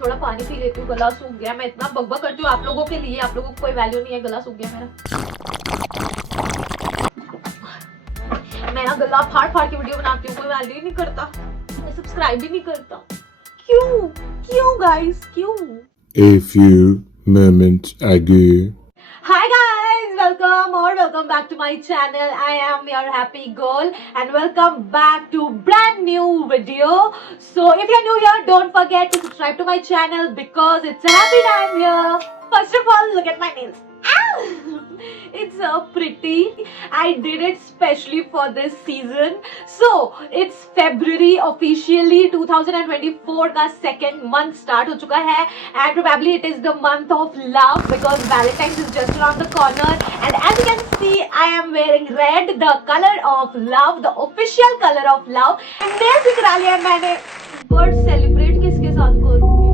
थोड़ा पानी पी लेती हूँ, गला सूख गया। मैं इतना बकबक करती हूँ आप लोगों के लिए, आप लोगों को कोई वैल्यू नहीं है, गला सूख गया मेरा। मैं ना गला फाड़ फाड़ के वीडियो बनाती हूँ, कोई वैल्यू ही नहीं करता, मैं सब्सक्राइब भी नहीं करता। क्यों क्यों गाइस क्यों? A few moments ago. Hi guys, welcome back to my channel. I am your happy girl and welcome back to brand new video. So if you're new here, don't forget to subscribe to my channel because it's a happy time here. First of all, look at my nails. It's so pretty. I did it specially for this season. So it's February officially 2024 का second month start हो चुका है and probably it is the month of love because Valentine's is just around the corner and as you can see I am wearing red, the color of love, the official color of love and nails भी करा लिया मैंने। But celebrate किसके साथ करूँगी?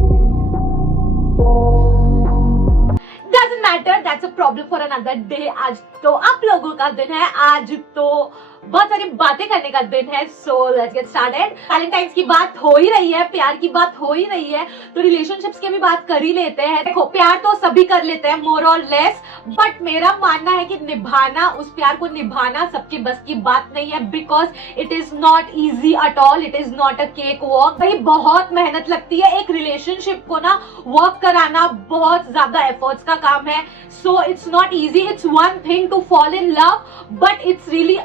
Doesn't matter, that's a problem for another day. आज तो आप लोगों का दिन है, आज तो बहुत सारी बातें करने का दिन है। So let's get started. Valentine's की बात हो ही रही है, प्यार की बात हो ही रही है, तो रिलेशनशिप्स की भी बात कर ही लेते हैं। देखो प्यार तो सभी कर लेते हैं मोर और लेस, बट मेरा मानना है कि निभाना, उस प्यार को निभाना सबकी बस की बात नहीं है because it is not easy at all, it is not a cake walk. भाई बहुत मेहनत लगती है एक रिलेशनशिप को ना वर्क कराना, बहुत ज्यादा एफर्ट्स का काम है। So it's not easy, it's one thing to fall in love but it's really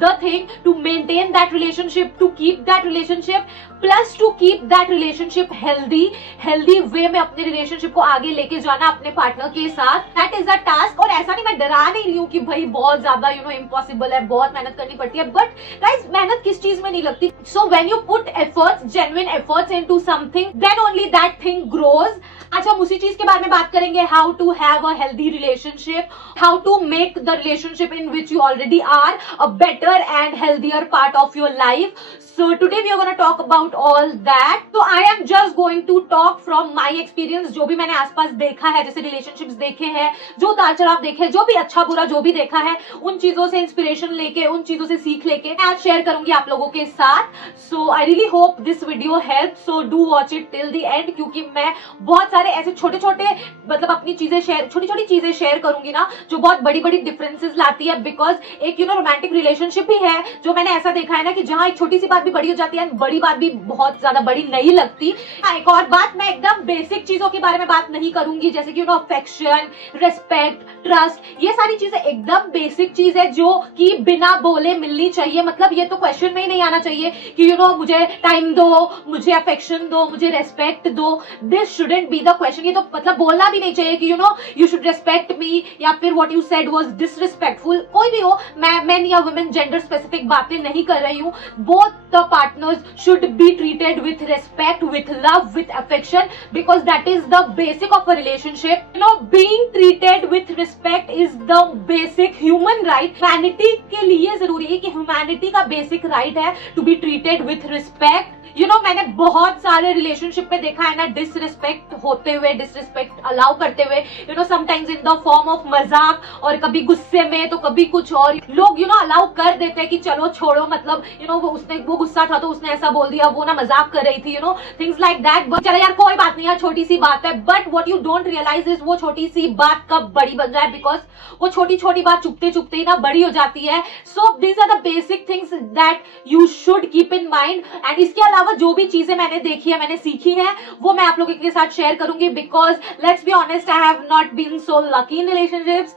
another thing to maintain that relationship, to keep that relationship, plus to keep that relationship healthy way में अपने relationship को आगे लेके जाना अपने partner के साथ। That is a task। और ऐसा नहीं, मैं डरा नहीं रही हूँ कि भाई बहुत ज्यादा impossible है, बहुत मेहनत करनी पड़ती है, but guys मेहनत किस चीज में नहीं लगती। So when you put efforts, genuine efforts into something, then only that thing grows। आज हम उसी चीज के बारे में बात करेंगे, how to have a healthy relationship, how to make the relationship in which you already are a better and healthier part of your life. So today we are going to talk about all that. So I am just going to talk from my experience, जो भी मैंने आसपास देखा है, जैसे relationships देखे हैं, जो उतार चढ़ाव देखे हैं, जो भी अच्छा बुरा जो भी देखा है, उन चीजों से इंस्पिरेशन लेके, उन चीजों से सीख लेके मैं आज शेयर करूंगी आप लोगों के साथ। So I really hope this video helps, so do watch it till the end क्योंकि मैं बहुत सारे ऐसे छोटे छोटे मतलब अपनी चीजें शेयर, छोटी छोटी चीजें शेयर करूंगी ना जो बहुत बड़ी बड़ी डिफरेंसेस लाती है। बिकॉज एक रोमांटिक रिलेशनशिप भी है जो मैंने ऐसा देखा है ना कि जहां एक छोटी सी बात भी बड़ी हो जाती है, बड़ी बात भी बहुत ज्यादा बड़ी नहीं लगती। एक और बात, मैं एकदम बेसिक चीजों के बारे में बात नहीं करूंगी जैसे कि अफेक्शन, रिस्पेक्ट, ट्रस्ट, ये सारी चीजें एकदम बेसिक चीज है जो कि बिना बोले मिलनी चाहिए। मतलब ये तो क्वेश्चन में ही नहीं आना चाहिए कि मुझे टाइम दो, मुझे अफेक्शन दो, मुझे रेस्पेक्ट दो। This shouldn't be the question. ये तो मतलब बोलना भी नहीं चाहिए कि यू शुड रेस्पेक्ट मी या फिर what you said was disrespectful. कोई भी हो, मैं मेन या वुमेन जेंडर स्पेसिफिक बातें नहीं कर रही हूँ। Both the partners should be treated with respect, with love, with affection because that is the basic of a relationship. Being treated with respect is the basic human right. Humanity के लिए जरूरी है कि ह्यूमैनिटी का basic right है to be treated with respect. मैंने बहुत सारे रिलेशनशिप में देखा है ना डिसरिस्पेक्ट होते हुए, डिसरिस्पेक्ट अलाउ करते हुए, sometimes in the form of मजाक और कभी गुस्से में तो कभी कुछ और। लोग अलाउ कर देते हैं कि चलो छोड़ो, मतलब वो गुस्सा था तो उसने ऐसा बोल दिया, वो ना मजाक कर रही थी, थिंग्स लाइक दैट। बट चलो यार कोई बात नहीं यार, छोटी सी बात है। But what you don't realise is वो छोटी सी बात कब बड़ी बन जाए, बिकॉज वो छोटी छोटी बात चुपते चुपते ही ना बड़ी हो जाती है। So these are the basic things that you should keep in mind. And इसके अलावा जो भी चीजें मैंने देखी है, मैंने सीखी है, वो मैं आप लोगों के साथ शेयर करूंगी because let's be honest, I have not been so lucky in relationships.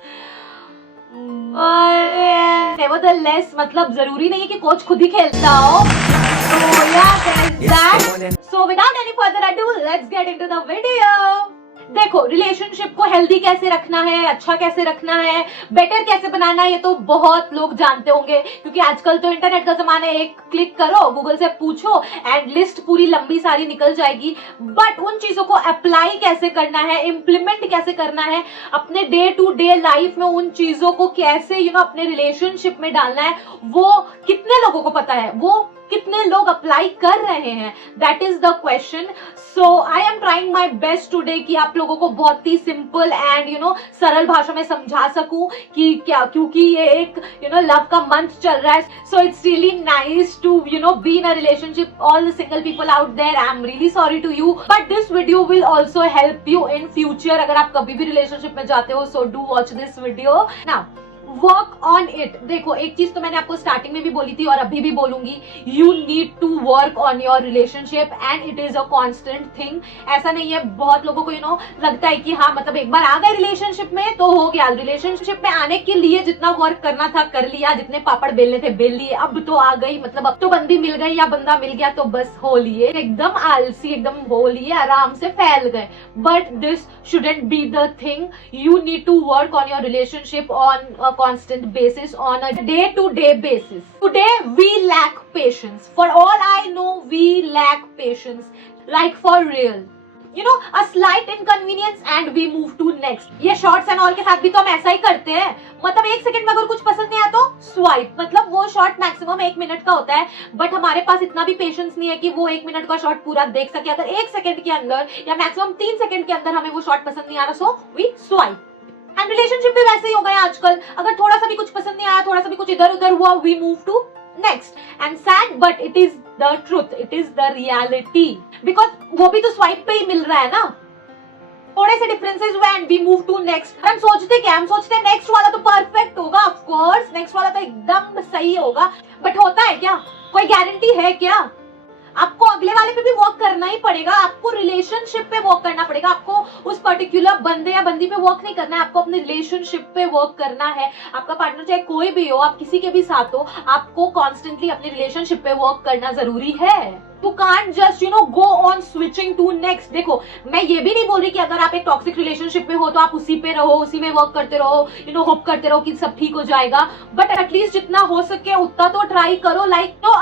Nevertheless मतलब जरूरी नहीं है कि कोच खुद ही खेलता हो। So yeah, there is that. So without any further ado, let's get into the video. देखो रिलेशनशिप को हेल्दी कैसे रखना है, अच्छा कैसे रखना है, बेटर कैसे बनाना है, ये तो बहुत लोग जानते होंगे क्योंकि आजकल तो इंटरनेट का जमाना है। एक क्लिक करो, गूगल से पूछो एंड लिस्ट पूरी लंबी सारी निकल जाएगी। बट उन चीजों को अप्लाई कैसे करना है, इम्प्लीमेंट कैसे करना है अपने डे टू डे लाइफ में, उन चीजों को कैसे अपने रिलेशनशिप में डालना है, वो कितने लोगों को पता है? वो कितने लोग अप्लाई कर रहे हैं, that is the question. So I am trying my best today कि आप लोगों को बहुत ही सिंपल एंड सरल भाषा में समझा सकूं कि क्या, क्योंकि ये एक लव का मंथ चल रहा है. So it's really nice to be in a relationship. All the single people out there, I am really sorry to you, but this video will also help you in future अगर आप कभी भी relationship में जाते हो. So do watch this video now. Work on it. देखो, एक चीज तो मैंने आपको स्टार्टिंग में भी बोली थी और अभी भी बोलूंगी, you need to work on your relationship and it is a constant thing. ऐसा नहीं है, बहुत लोगों को लगता है कि हाँ मतलब एक बार आ गए रिलेशनशिप में तो हो गया. रिलेशनशिप में आने के लिए जितना वर्क करना था कर लिया, जितने पापड़ बेलने थे बेल लिए, अब तो आ गई, मतलब अब तो बंदी मिल गई या बंदा मिल गया तो बस हो लिए, एकदम आलसी, एकदम हो लिए, आराम से फैल गए. But this shouldn't be the thing. You need to work on your relationship on constant basis, on a day-to-day basis. Today we lack patience. For all I know, we lack patience. Like for real. A slight inconvenience and we move to next. ये shorts and all के साथ भी तो हम ऐसा ही करते हैं. मतलब 1 सेकंड में अगर कुछ पसंद नहीं आया तो स्वाइप. मतलब वो शॉर्ट मैक्सिमम 1 मिनट का होता है, बट हमारे पास इतना भी पेशेंस नहीं है कि वो 1 मिनट का शॉर्ट पूरा देख सके. अगर 1 सेकंड के अंदर या मैक्सिमम 3 सेकंड के अंदर हमें वो शॉर्ट पसंद नहीं आ रहा, so we swipe. And relationship भी वैसे ही हो गया आजकल. अगर थोड़ा सा भी कुछ पसंद नहीं आया, थोड़ा सा भी कुछ इधर उधर हुआ, we move to next. And sad but it is the truth, it is the reality, because वो भी तो स्वाइप पे ही मिल रहा है ना. थोड़े से डिफरेंसेस हुए and we move to next. हम सोचते क्या, हम सोचते हैं नेक्स्ट वाला तो परफेक्ट होगा, ऑफ कोर्स नेक्स्ट वाला तो एकदम सही होगा, बट होता है क्या? कोई गारंटी है क्या? आपको अगले वाले पे भी वर्क करना ही पड़ेगा. आपको रिलेशनशिप पे वर्क करना पड़ेगा. आपको उस पर्टिकुलर बंदे या बंदी पे वर्क नहीं करना है, आपको अपने रिलेशनशिप पे वर्क करना है. आपका पार्टनर चाहे कोई भी हो, आप किसी के भी साथ हो, आपको कॉन्स्टेंटली अपने रिलेशनशिप पे वर्क करना जरूरी है. You can't just go on switching to next. देखो, मैं ये भी नहीं बोल रही कि अगर आप एक टॉक्सिक रिलेशनशिप में हो तो आप उसी पे रहो, उसी में वर्क करते रहो, होप करते रहो कि सब ठीक हो जाएगा. बट एटलीस्ट जितना हो सके उतना तो ट्राई करो.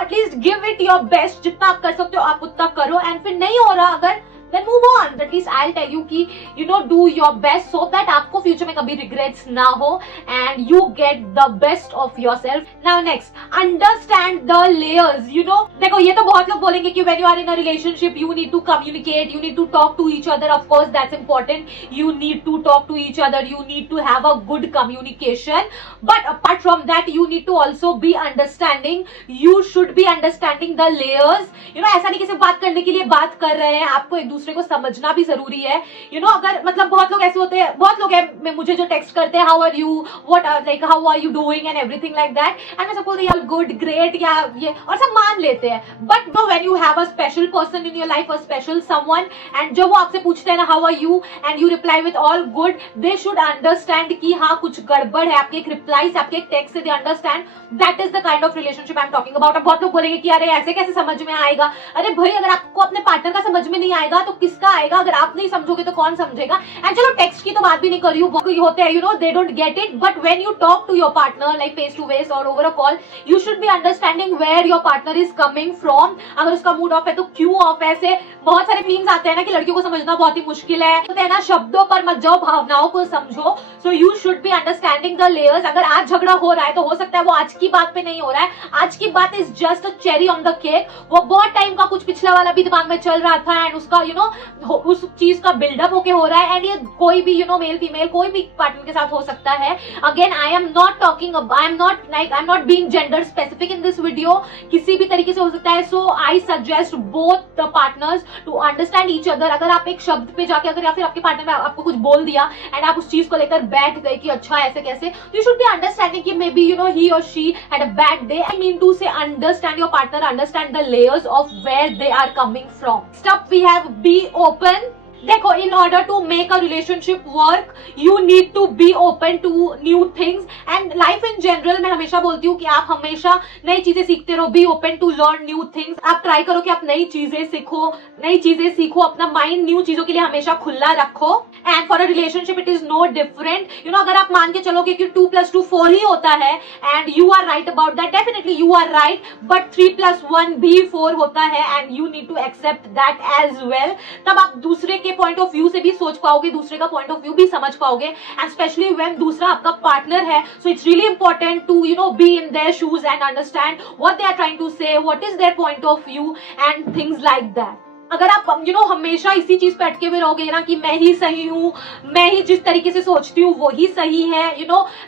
At least give it your best. जितना आप कर सकते हो आप उतना करो. एंड फिर नहीं हो रहा अगर, then move on. At least I'll tell you कि do your best so that आपको फ्यूचर में कभी regrets ना हो and you get the best of yourself. Now next, understand the layers. देखो, ये तो बहुत लोग बोलेंगे कि when you are in a relationship you need to communicate, you need to talk to each other. Of course that's important. You need to talk to each other, you need to have a good communication. But apart from that you need to also be understanding. You should be understanding the layers. ऐसा नहीं कि सिर्फ बात करने के लिए बात कर रहे हैं, आपको एक दूसरे को समझना भी जरूरी है. अगर मतलब बहुत लोग ऐसे होते हैं, बहुत लोग हैं मुझे जो टेक्स्ट करते हैं, how are you, what like how are you doing and everything like that, and मैं सबको यार गुड, ग्रेट या ये और सब मान लेते हैं. But when you have a special person in your life, a special someone, and जब वो आपसे पूछते हैं ना how are you and you reply with all good, they should understand कि हाँ कुछ गड़बड़ है. आपके एक रिप्लाई से, आपके एक टेक्स्ट से they understand. That is the kind of relationship I am talking about. अब बहुत लोग बोलेंगे कि अरे ऐसे कैसे समझ में आएगा. अरे भाई, अगर आपको अपने पार्टनर का समझ में नहीं आएगा तो किसका आएगा? अगर आप नहीं समझोगे तो कौन समझेगा? एंड चलो टेक्स्ट की तो बात भी नहीं कर रही हूँ, होते हैं they don't get it. But when you talk to your partner like face to face और over a call, you should be understanding where your partner is coming from. अगर उसका मूड ऑफ है तो क्यों ऑफ है. ऐसे बहुत सारे मीम्स आते हैं ना कि लड़कियों को समझना बहुत ही मुश्किल है, तो ना शब्दों पर मत जाओ, भावनाओं को समझो. So you should be understanding the layers. अगर आज झगड़ा हो रहा है तो हो सकता है वो आज की बात पे नहीं हो रहा है. आज की बात is just a cherry on the cake. वो बहुत टाइम का कुछ पिछला वाला भी दिमाग में चल रहा था एंड उसका उस चीज का बिल्डअप होके हो रहा है. एंड ये कोई भी मेल फीमेल कोई भी पार्टनर के साथ हो सकता है. Again I am not being gender specific in this video. किसी भी तरीके से हो सकता है. So I suggest both the partners to understand each other. अगर आप एक शब्द पे जाके अगर या फिर आपके पार्टनर ने आपको कुछ बोल दिया एंड आप उस चीज को लेकर बैठ गए कि अच्छा ऐसे कैसे, यू शुड बी अंडरस्टैंडिंग कि मे बी ही और she had a bad day. I mean to say understand your partner, understand the layers of where they are coming from. Stop we have be open. देखो, in order to make a relationship work you need to be open to new things and life in general. मैं हमेशा बोलती हूँ कि आप हमेशा नई चीजें सीखते रहो. Be open to learn new things. आप ट्राई करो कि आप नई चीजें सीखो. अपना माइंड न्यू चीजों के लिए हमेशा खुला रखो. And for a relationship it is no different. अगर आप मान के चलोगे कि 2 + 2 4 ही होता है and you are right about that, definitely you are right, but 3 + 1 भी 4 होता है and you need to accept that as well. तब आप दूसरे के पॉइंट ऑफ व्यू से भी सोच पाओगे, दूसरे का पॉइंट ऑफ व्यू भी समझ पाओगे, एंड स्पेशली व्हेन दूसरा आपका पार्टनर है. So it's really important to be in their shoes and understand what they are trying to say, what is their point of view and things like that. अगर आप हमेशा इसी चीज पे अटके हुए रहोगे ना कि मैं ही सही हूँ, मैं ही जिस तरीके से सोचती हूँ वो ही सही है,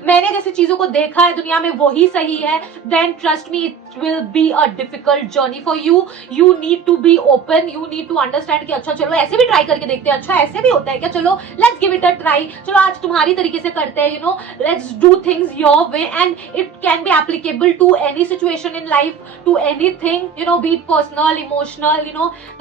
मैंने जैसे चीजों को देखा है दुनिया में वो ही सही है, then trust me it will be a difficult journey for you. You need to be open, you need to understand कि अच्छा चलो ऐसे भी ट्राई करके देखते हैं, अच्छा ऐसे भी होता है क्या, चलो let's give it a try, चलो आज तुम्हारी तरीके से करते हैं, let's do things your way, and it can be applicable to any situation in life, to anything, be it personal, emotional,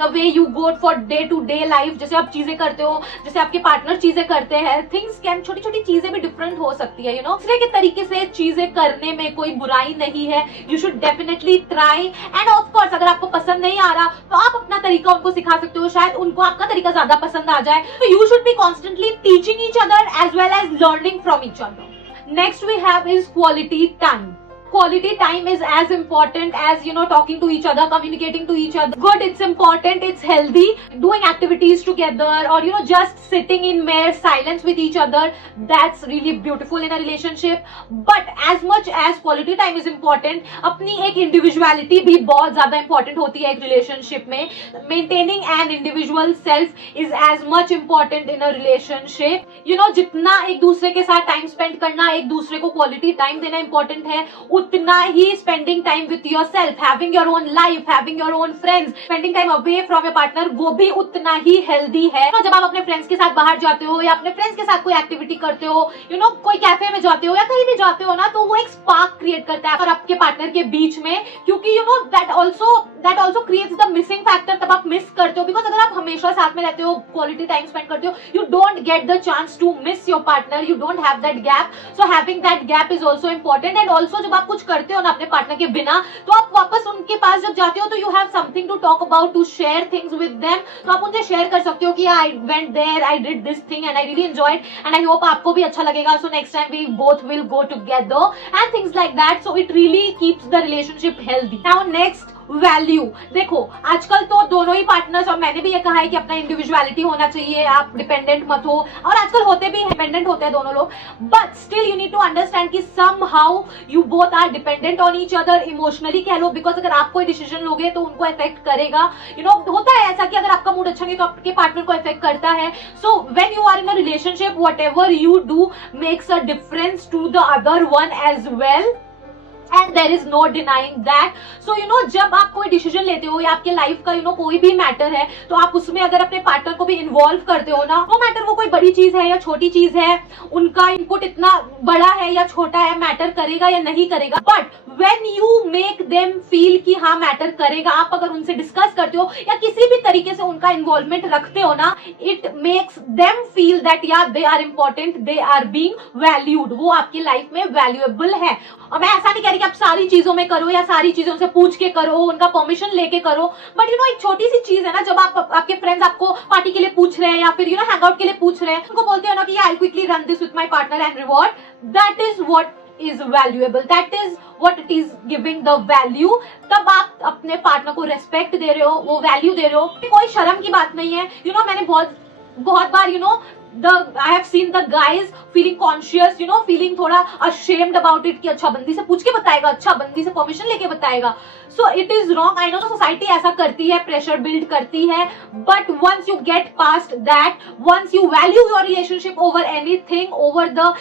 the way you go for day to day life, जैसे आप चीजें करते हो, जैसे आपके पार्टनर चीजें करते हैं, थिंग्स कैन, छोटी छोटी चीजें भी डिफरेंट हो सकती है. दूसरे के तरीके से चीजें करने में कोई बुराई नहीं है. You should definitely try, end of course अगर आपको पसंद नहीं आ रहा तो आप अपना तरीका उनको सिखा सकते हो, शायद उनको आपका तरीका ज्यादा पसंद आ जाए. तो you should be constantly teaching each other as well as learning from each other. Next we have is quality time. Quality time is as important as talking to each other, communicating to each other. Good, it's important, it's healthy. Doing activities together, or just sitting in mere silence with each other, that's really beautiful in a relationship. But as much as quality time is important, अपनी एक individuality भी बहुत ज्यादा important होती है एक relationship में. Maintaining an individual self is as much important in a relationship. जितना एक दूसरे के साथ time spend करना, एक दूसरे को quality time देना important है, उतना ही spending time with yourself, having your own life, having your own friends, spending time away from your partner, वो भी उतना ही healthy है. जब आप अपने friends के साथ बाहर जाते हो या अपने friends के साथ कोई activity करते हो, कोई कैफे में जाते हो या कहीं भी जाते हो ना, तो वो एक spark create करता है और आपके पार्टनर के बीच में, क्योंकि that also creates the missing factor. तब आप मिस करते हो, बिकॉज अगर आप हमेशा साथ में रहते हो, क्वालिटी टाइम स्पेंड करते हो, you don't get the chance to miss your partner, you don't have that gap. So having that gap is also important. And also जब आप कुछ करते हो ना अपने पार्टनर के बिना, तो आप वापस उनके पास जब जाते हो तो you have something to talk about, to share things with them. तो आप उनसे शेयर कर सकते हो कि I went there, I did this thing and I really enjoyed, and I hope आपको भी अच्छा लगेगा, so next time we both will go together and things like that. So it really keeps the relationship healthy. Now next, value. देखो आजकल तो दोनों ही partners, और मैंने भी ये कहा है कि अपना इंडिविजुअलिटी होना चाहिए, आप डिपेंडेंट मत हो, और आजकल होते भी डिपेंडेंट होते हैं दोनों लोग, but still you need to understand कि somehow you both are dependent on each other, emotionally कह लो, बिकॉज अगर आप कोई डिसीजन लोगे तो उनको इफेक्ट करेगा. होता है ऐसा कि अगर आपका मूड अच्छा नहीं तो आपके पार्टनर को इफेक्ट करता है. So when you are in a relationship, whatever you do makes a difference to the other one as well, and there is no denying that. So जब आप कोई डिसीजन लेते हो या आपके लाइफ का कोई भी मैटर है, तो आप उसमें अगर अपने पार्टनर को भी इन्वॉल्व करते हो ना, नो मैटर वो कोई बड़ी चीज है या छोटी चीज है, उनका इनपुट इतना बड़ा है या छोटा है, मैटर करेगा या नहीं करेगा, but when you make them feel कि हाँ मैटर करेगा, आप अगर उनसे डिस्कस करते हो या किसी भी तरीके से उनका इन्वॉल्वमेंट रखते हो ना, it makes them feel that या they are important, they are being valued, वो आपकी लाइफ में वैल्यूएबल है. और मैं ऐसा नहीं कह रही कि आप सारी चीजों में करो या सारी चीजों से पूछ के करो, उनका परमिशन लेके करो, बट एक छोटी सी चीज है ना, जब आपके फ्रेंड्स आपको पार्टी के लिए पूछ रहे हैं या फिर हैंग आउट के लिए पूछ रहे हैं, उनको बोलते हो ना कि I quickly run this with my partner and reward, that is what is valuable, that is what it is giving the value. तब आप अपने पार्टनर को रेस्पेक्ट दे रहे हो, वो वैल्यू दे रहे हो, कोई शर्म की बात नहीं है. मैंने बहुत बार I have seen the guys feeling conscious, feeling थोड़ा ashamed about it कि अच्छा बंदी से पूछ के बताएगा, अच्छा बंदी से परमिशन लेके बताएगा. So it is wrong. I know society ऐसा करती है, pressure build करती है, but once you get past that, once you value your relationship over anything, over the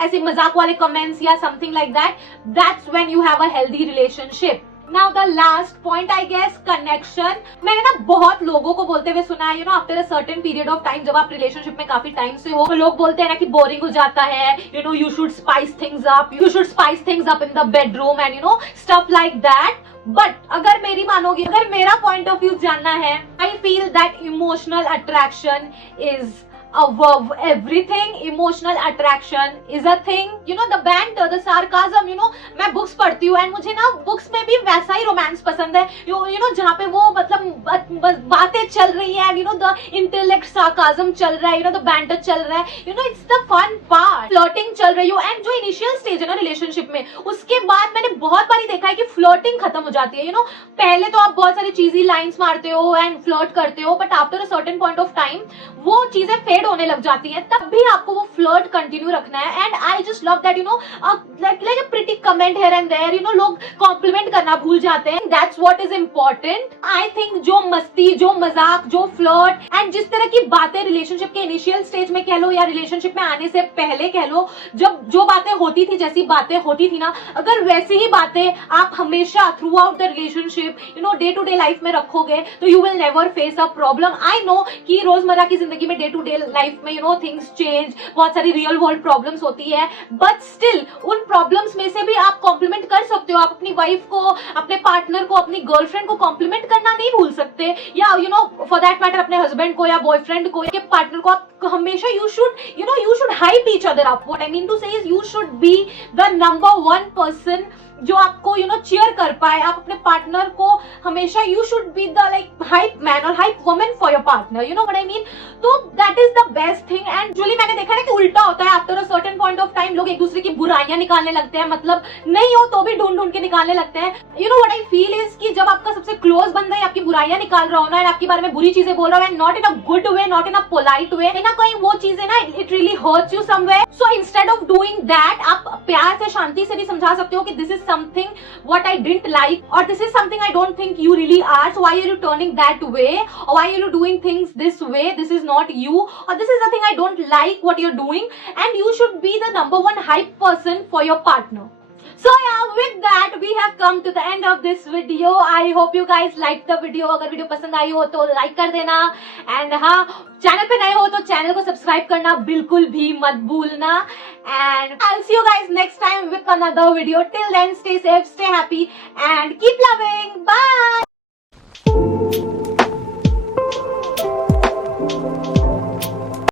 ऐसे मजाक वाले comments या something like that, that's when you have a healthy relationship. Now the last point I guess, connection. मैंने ना बहुत लोगों को बोलते हुए सुना है, after a certain period of time, जब आप रिलेशनशिप में काफी टाइम से हो, तो लोग बोलते हैं ना कि बोरिंग हो जाता है, you should spice things up, you should spice things up in the bedroom and stuff like that. But अगर मेरी मानोगी, अगर मेरा पॉइंट ऑफ व्यू जानना है, I feel that emotional attraction is everything. Emotional attraction is a thing. You know, the banter, the sarcasm, you know, मैं books पढ़ती हूँ and मुझे ना बुक्स में भी वैसा ही रोमांस पसंद है, यू नो, जहाँ पे वो मतलब बातें चल रही है, you no, the intellect sarcasm चल रहा है, यू नो, द बैंटर चल रहा है, you know, it's the fun part. Flirting चल रही हो एंड जो इनिशियल स्टेज है ना रिलेशनशिप में, उसके बाद मैंने बहुत बारी देखा है कि फ्लर्टिंग खत्म हो जाती है. यू नो, पहले तो आप बहुत सारी चीजी लाइंस मारते हो एंड फ्लर्ट करते हो, but after a certain point of time वो चीजें फेड होने लग जाती हैं, तब भी आपको वो फ्लर्ट कंटिन्यू रखना है. And I just love that, you know, like a pretty comment here and there, you know, लोग कॉम्प्लीमेंट करना भूल जाते हैं. That's what is important. I think जो मस्ती, जो मजाक, जो फ्लर्ट एंड जिस तरह की बातें रिलेशनशिप के इनिशियल स्टेज में कह लो या रिलेशनशिप में आने से पहले कह लो, जब जो बातें होती थी, जैसी बातें होती थी ना, अगर वैसी ही बातें आप हमेशा throughout the relationship, you know, day to day life में रखोगे तो you will never face a problem. I know कि रोजमर्रा की जिंदगी में, डे टू डे लाइफ में, यू नो, थिंग्स चेंज, बहुत सारी रियल वर्ल्ड प्रॉब्लम्स होती है, बट स्टिल उन प्रॉब्लम्स में से भी आप कॉम्प्लीमेंट कर सकते हो. आप अपनी वाइफ को, अपने पार्टनर को, अपनी गर्लफ्रेंड को कॉम्प्लीमेंट करना नहीं भूल सकते, या you know, for that matter अपने हस्बैंड को या बॉयफ्रेंड को या पार्टनर को आप हमेशा you should hype each other up. What I mean to say is you should be the number one person जो आपको, यू नो, चीयर कर पाए. आप अपने पार्टनर को हमेशा, you should be the like hype man और hype woman for your partner, you know what I mean. तो that is the best thing. And actually मैंने देखा है कि उल्टा होता है. After a certain point of time लोग एक दूसरे की बुराइयां निकालने लगते हैं, मतलब नहीं हो तो भी ढूंढ ढूंढ के निकालने लगते हैं. You know what I feel is कि जब आपका सबसे क्लोज बंदा है आपकी बुराइयां निकाल रहा हो ना, आपके बारे में बुरी चीजें बोल रहा है, not in a good way, not in a polite way, ना कहीं वो चीजें ना it really hurts you somewhere. So instead of doing that, आप प्यार से, शांति से भी समझा सकते हो कि this is something what I didn't like, or this is something I don't think you really are, so why are you turning that way, or why are you doing things this way, this is not you, or this is the thing I don't like what you're doing, and you should be the number one hype person for your partner. So yeah, with that we have come to the end of this video. I hope you guys liked the video. अगर video पसंद आई हो तो like कर देना, and हाँ, channel पे नए हो तो चैनल को सब्सक्राइब करना बिल्कुल भी मत भूलना. And I'll see you guys next time with another video. Till then, stay safe, stay happy, and keep loving. Bye.